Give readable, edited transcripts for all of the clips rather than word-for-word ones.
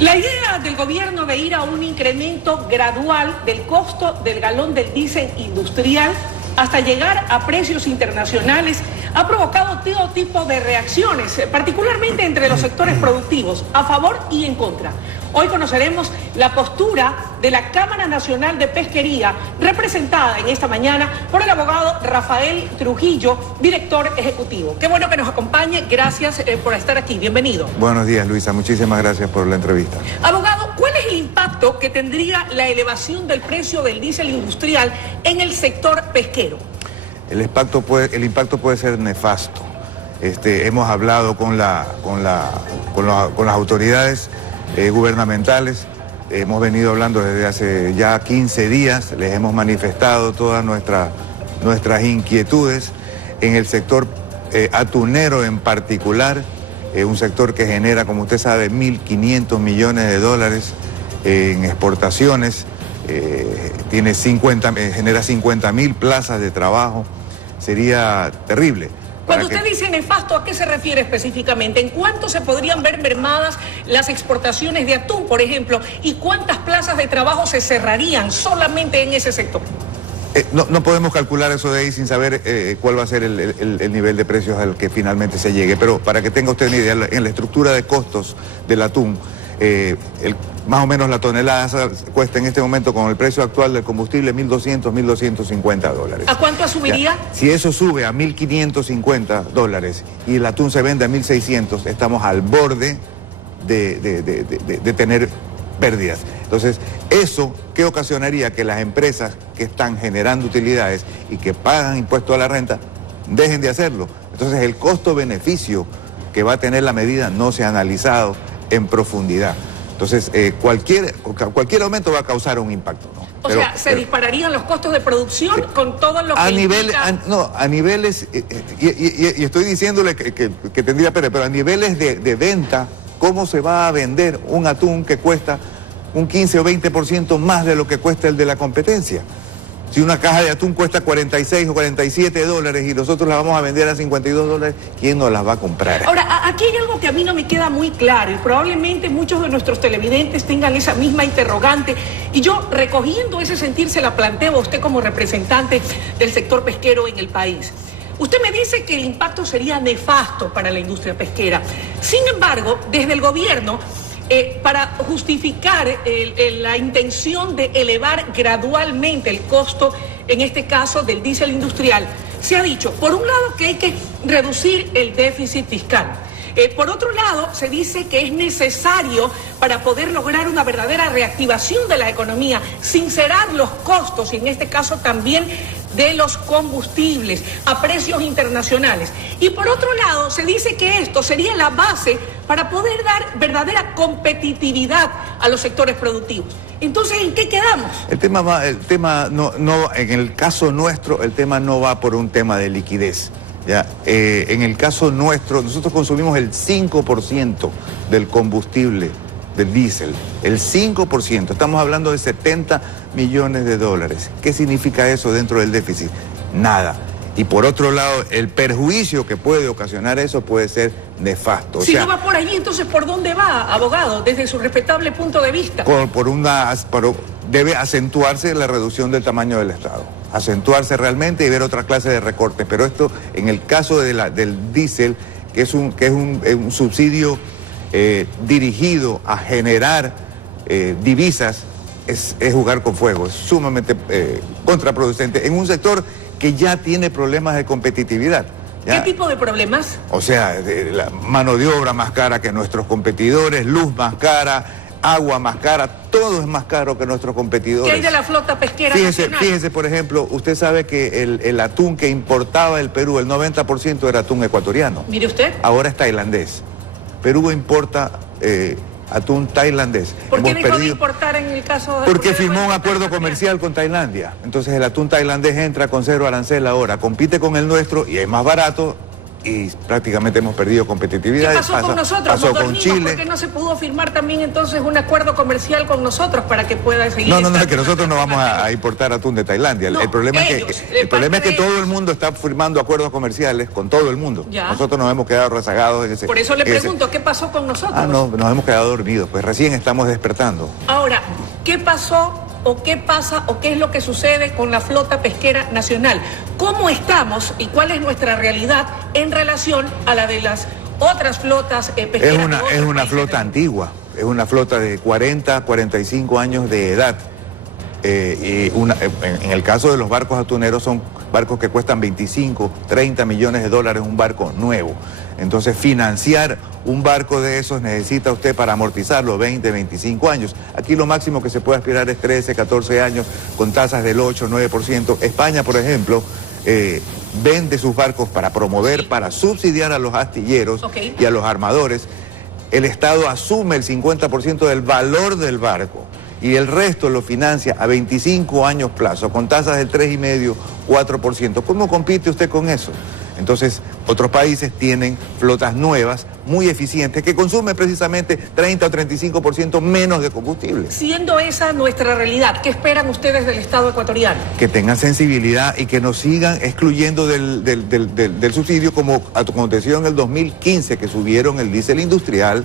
La idea del gobierno de ir a un incremento gradual del costo del galón del diésel industrial hasta llegar a precios internacionales ha provocado todo tipo de reacciones, particularmente entre los sectores productivos, a favor y en contra. Hoy conoceremos la postura de la Cámara Nacional de Pesquería, representada en esta mañana por el abogado Rafael Trujillo, director ejecutivo. Qué bueno que nos acompañe, gracias por estar aquí, bienvenido. Buenos días, Luisa, muchísimas gracias por la entrevista. Abogado, ¿cuál es el impacto que tendría la elevación del precio del diésel industrial en el sector pesquero? El impacto puede ser nefasto. Hemos hablado con las autoridades gubernamentales, hemos venido hablando desde hace ya 15 días, les hemos manifestado todas nuestras inquietudes en el sector atunero en particular, un sector que genera, como usted sabe, 1.500 millones de dólares en exportaciones, genera 50.000 plazas de trabajo, sería terrible. Cuando usted dice nefasto, ¿a qué se refiere específicamente? ¿En cuánto se podrían ver mermadas las exportaciones de atún, por ejemplo? ¿Y cuántas plazas de trabajo se cerrarían solamente en ese sector? No podemos calcular eso de ahí sin saber cuál va a ser el nivel de precios al que finalmente se llegue. Pero para que tenga usted una idea, en la estructura de costos del atún, más o menos la tonelada cuesta en este momento con el precio actual del combustible $1.200, $1.250. ¿A cuánto subiría? Si eso sube a $1.550 y el atún se vende a $1.600, estamos al borde de tener pérdidas. Entonces, ¿eso qué ocasionaría? Que las empresas que están generando utilidades y que pagan impuesto a la renta dejen de hacerlo. Entonces, el costo-beneficio que va a tener la medida no se ha analizado en profundidad. Entonces, cualquier aumento va a causar un impacto, ¿no? O sea, ¿se dispararían los costos de producción con todo lo que a niveles, y estoy diciéndole que tendría pero a niveles de venta, ¿cómo se va a vender un atún que cuesta un 15 o 20% más de lo que cuesta el de la competencia? Si una caja de atún cuesta 46 o 47 dólares y nosotros la vamos a vender a 52 dólares, ¿quién nos las va a comprar? Ahora, aquí hay algo que a mí no me queda muy claro y probablemente muchos de nuestros televidentes tengan esa misma interrogante. Y yo, recogiendo ese sentir, se la planteo a usted como representante del sector pesquero en el país. Usted me dice que el impacto sería nefasto para la industria pesquera. Sin embargo, desde el gobierno, para justificar la intención de elevar gradualmente el costo, en este caso del diésel industrial, se ha dicho, por un lado, que hay que reducir el déficit fiscal. Por otro lado, se dice que es necesario, para poder lograr una verdadera reactivación de la economía, sincerar los costos, y en este caso también de los combustibles a precios internacionales. Y por otro lado, se dice que esto sería la base para poder dar verdadera competitividad a los sectores productivos. Entonces, ¿en qué quedamos? El tema no, en el caso nuestro, el tema no va por un tema de liquidez. ¿Ya? En el caso nuestro, nosotros consumimos el 5% del combustible, del diésel, el 5%, estamos hablando de 70 millones de dólares. ¿Qué significa eso dentro del déficit? Nada. Y por otro lado, el perjuicio que puede ocasionar eso puede ser nefasto. Si no va por ahí, entonces, ¿por dónde va, abogado, desde su respetable punto de vista? Debe acentuarse la reducción del tamaño del Estado, acentuarse realmente y ver otra clase de recortes. Pero esto, en el caso del diésel, que es un subsidio dirigido a generar divisas, es jugar con fuego, es sumamente contraproducente en un sector que ya tiene problemas de competitividad. ¿Ya? ¿Qué tipo de problemas? O sea, la mano de obra más cara que nuestros competidores, luz más cara, agua más cara, todo es más caro que nuestros competidores. ¿Qué hay de la flota pesquera nacional? Fíjese, por ejemplo, usted sabe que el atún que importaba el Perú, el 90% era atún ecuatoriano. Mire usted. Ahora es tailandés. Perú importa atún tailandés. ¿Por qué dejó de importar en el caso de...? Porque firmó un acuerdo comercial con Tailandia. Entonces el atún tailandés entra con 0 arancel ahora, compite con el nuestro y es más barato y prácticamente hemos perdido competitividad. ¿Qué pasó con nosotros? Pasó con Chile. ¿Por qué no se pudo firmar también entonces un acuerdo comercial con nosotros para que pueda seguir? No, es que nosotros no vamos a importar atún de Tailandia. No, el problema ellos, es que todo el mundo está firmando acuerdos comerciales con todo el mundo. Ya. Nosotros nos hemos quedado rezagados en ese. Por eso le pregunto, ¿qué pasó con nosotros? No, nos hemos quedado dormidos, pues recién estamos despertando. Ahora, ¿qué pasó o qué pasa o qué es lo que sucede con la flota pesquera nacional? ¿Cómo estamos y cuál es nuestra realidad en relación a la de las otras flotas pesqueras? Es una flota antigua, es una flota de 40, 45 años de edad. En el caso de los barcos atuneros son barcos que cuestan 25, 30 millones de dólares un barco nuevo. Entonces financiar un barco de esos necesita usted para amortizarlo 20, 25 años. Aquí lo máximo que se puede aspirar es 13, 14 años con tasas del 8, 9%. España, por ejemplo, vende sus barcos para promover, para subsidiar a los astilleros y a los armadores. El Estado asume el 50% del valor del barco y el resto lo financia a 25 años plazo, con tasas del 3,5%, 4%. ¿Cómo compite usted con eso? Entonces, otros países tienen flotas nuevas, muy eficientes, que consumen precisamente 30 o 35% menos de combustible. Siendo esa nuestra realidad, ¿qué esperan ustedes del Estado ecuatoriano? Que tengan sensibilidad y que nos sigan excluyendo del subsidio, como aconteció en el 2015, que subieron el diésel industrial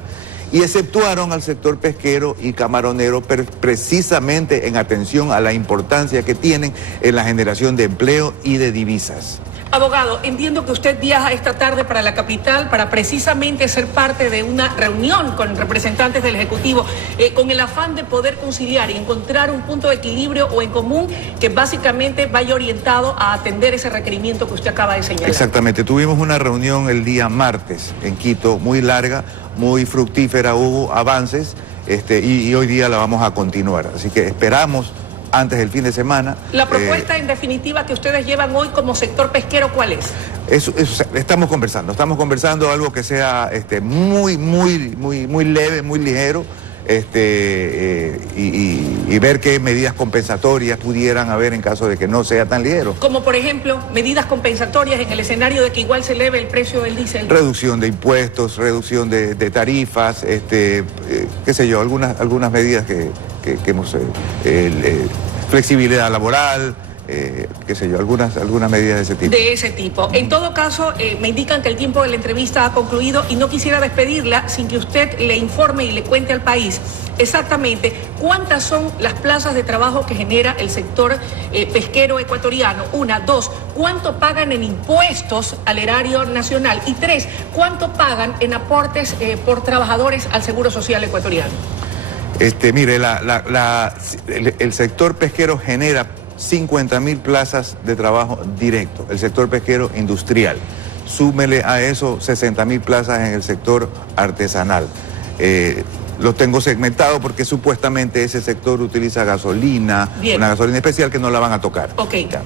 y exceptuaron al sector pesquero y camaronero precisamente en atención a la importancia que tienen en la generación de empleo y de divisas. Abogado, entiendo que usted viaja esta tarde para la capital para precisamente ser parte de una reunión con representantes del Ejecutivo con el afán de poder conciliar y encontrar un punto de equilibrio o en común que básicamente vaya orientado a atender ese requerimiento que usted acaba de señalar. Exactamente, tuvimos una reunión el día martes en Quito, muy larga, muy fructífera, hubo avances y hoy día la vamos a continuar, así que esperamos antes del fin de semana. La propuesta en definitiva que ustedes llevan hoy como sector pesquero, ¿cuál es? Estamos conversando algo que sea muy leve, muy ligero, y ver qué medidas compensatorias pudieran haber en caso de que no sea tan ligero. Como por ejemplo, medidas compensatorias en el escenario de que igual se eleve el precio del diésel. Reducción de impuestos, reducción de tarifas, qué sé yo, algunas medidas que hemos... flexibilidad laboral, qué sé yo, algunas medidas de ese tipo. De ese tipo. En todo caso, me indican que el tiempo de la entrevista ha concluido y no quisiera despedirla sin que usted le informe y le cuente al país exactamente cuántas son las plazas de trabajo que genera el sector pesquero ecuatoriano. 1, 2, cuánto pagan en impuestos al erario nacional y 3, cuánto pagan en aportes por trabajadores al Seguro Social ecuatoriano. Mire, el sector pesquero genera 50.000 plazas de trabajo directo, el sector pesquero industrial. Súmele a eso 60.000 plazas en el sector artesanal. Lo tengo segmentado porque supuestamente ese sector utiliza gasolina, una gasolina especial que no la van a tocar. Okay. Ya.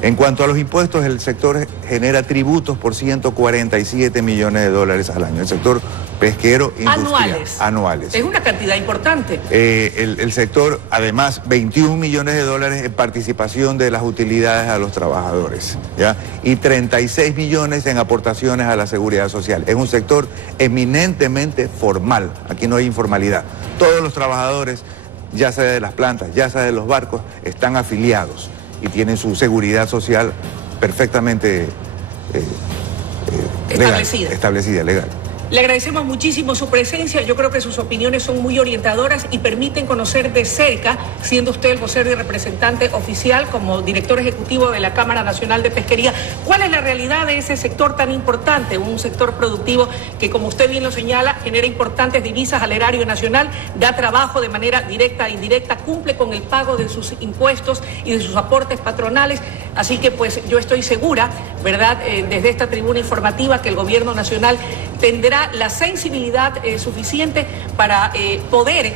En cuanto a los impuestos, el sector genera tributos por 147 millones de dólares al año. El sector pesquero industrial. Anuales. Es una cantidad importante. El sector, además, 21 millones de dólares en participación de las utilidades a los trabajadores, ¿ya? Y 36 millones en aportaciones a la seguridad social. Es un sector eminentemente formal. Aquí no hay informalidad. Todos los trabajadores, ya sea de las plantas, ya sea de los barcos, están afiliados y tienen su seguridad social perfectamente establecida, legal. Le agradecemos muchísimo su presencia. Yo creo que sus opiniones son muy orientadoras y permiten conocer de cerca, siendo usted el vocero y representante oficial como director ejecutivo de la Cámara Nacional de Pesquería, cuál es la realidad de ese sector tan importante, un sector productivo que, como usted bien lo señala, genera importantes divisas al erario nacional, da trabajo de manera directa e indirecta, cumple con el pago de sus impuestos y de sus aportes patronales. Así que pues yo estoy segura, ¿verdad?, desde esta tribuna informativa que el gobierno nacional tendrá la sensibilidad suficiente para poder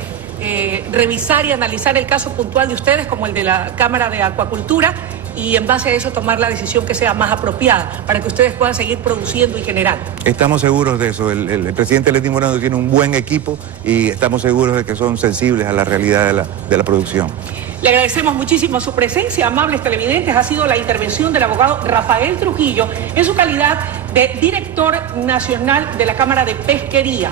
revisar y analizar el caso puntual de ustedes como el de la Cámara de Acuacultura y en base a eso tomar la decisión que sea más apropiada para que ustedes puedan seguir produciendo y generando. Estamos seguros de eso. El presidente Lenín Moreno tiene un buen equipo y estamos seguros de que son sensibles a la realidad de la producción. Le agradecemos muchísimo su presencia, amables televidentes. Ha sido la intervención del abogado Rafael Trujillo en su calidad de director nacional de la Cámara de Pesquería.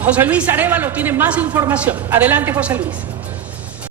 José Luis Arévalo tiene más información. Adelante, José Luis.